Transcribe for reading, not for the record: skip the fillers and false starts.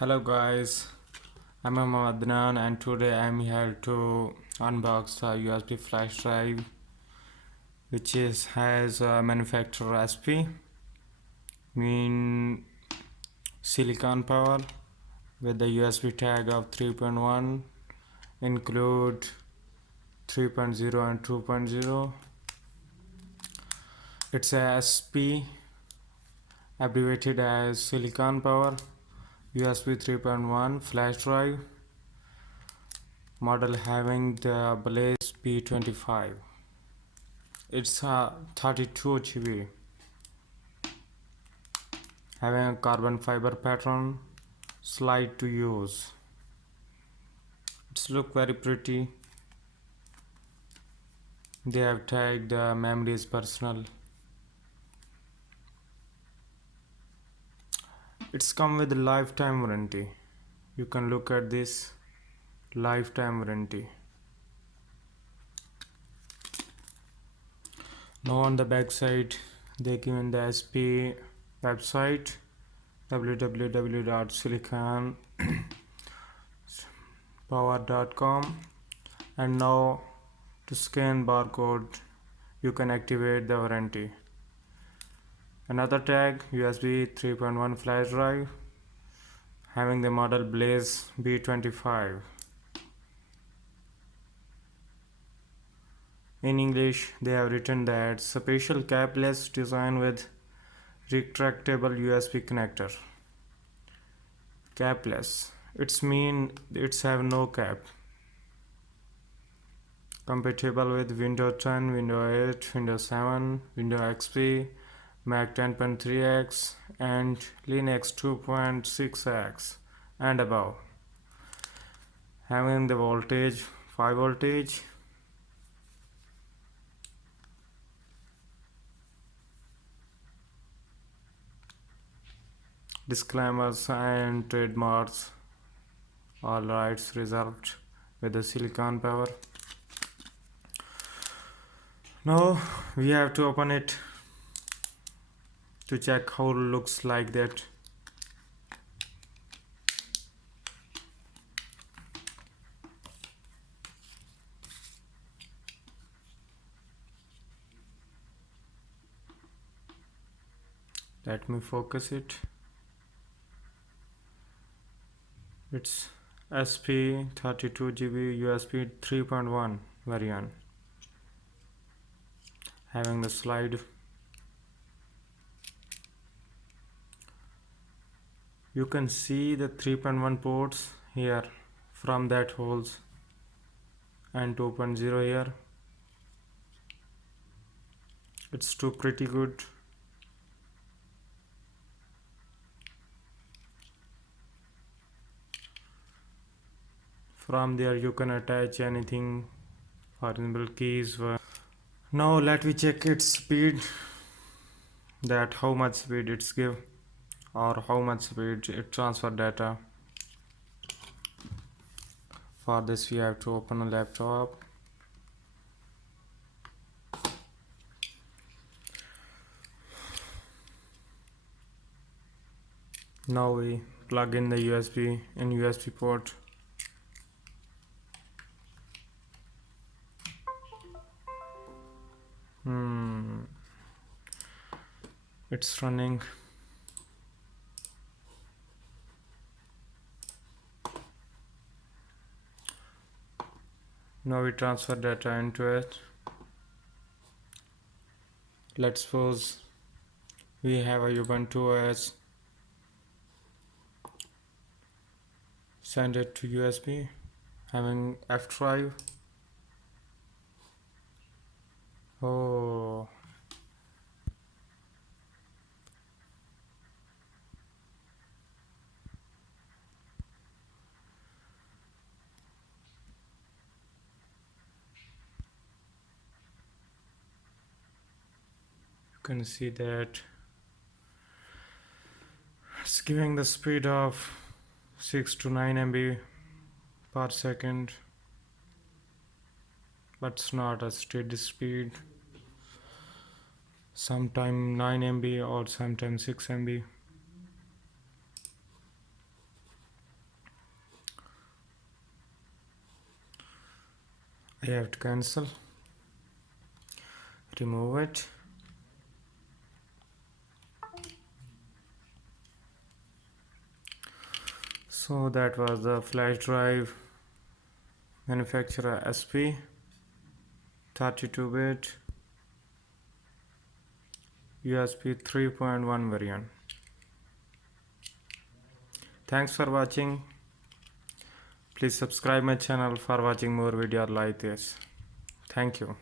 Hello guys, I'm Adnan and today I'm here to unbox a USB flash drive which has a manufacturer recipe in silicon power with the USB tag of 3.1, include 3.0 and 2.0. It's a SP abbreviated as silicon power USB 3.1 flash drive model having the Blaze P25. It's a 32 GB having a carbon fiber pattern, slide to use. It's look very pretty. They have tagged the memory is personal. It's come with a lifetime warranty. You can look at this lifetime warranty. Now on the back side they given the SP website www.siliconpower.com, and now to scan barcode you can activate the warranty. Another tag USB 3.1 flash drive having the model Blaze B25. In English they have written that special capless design with retractable USB connector. Capless, it's mean it's have no cap. Compatible with Windows 10, Windows 8, Windows 7, Windows XP, Mac 10.3x and Linux 2.6x and above. Having the voltage 5 voltage. Disclaimers and trademarks, all rights reserved with the silicon power. Now we have to open it to check how it looks like that. Let me focus it. It's SP 32 GB USB 3.1 variant having the slide. You can see the 3.1 ports here from that holes and 2.0 here. It's too pretty good. From there you can attach anything, for example keys. Now let me check its speed, that how much speed it's give or how much speed it transfer data. For this we have to open a laptop. Now we plug in the USB in USB port. It's running. Now we transfer data into it. Let's suppose we have a Ubuntu OS. Send it to USB having F drive. Oh, you can see that it's giving the speed of 6 to 9 MB per second, but it's not a steady speed. Sometime 9 MB or sometime 6 MB. I have to cancel, remove it. So that was the flash drive manufacturer SP 32-bit USB 3.1 variant. Thanks for watching. Please subscribe my channel for watching more videos like this. Thank you.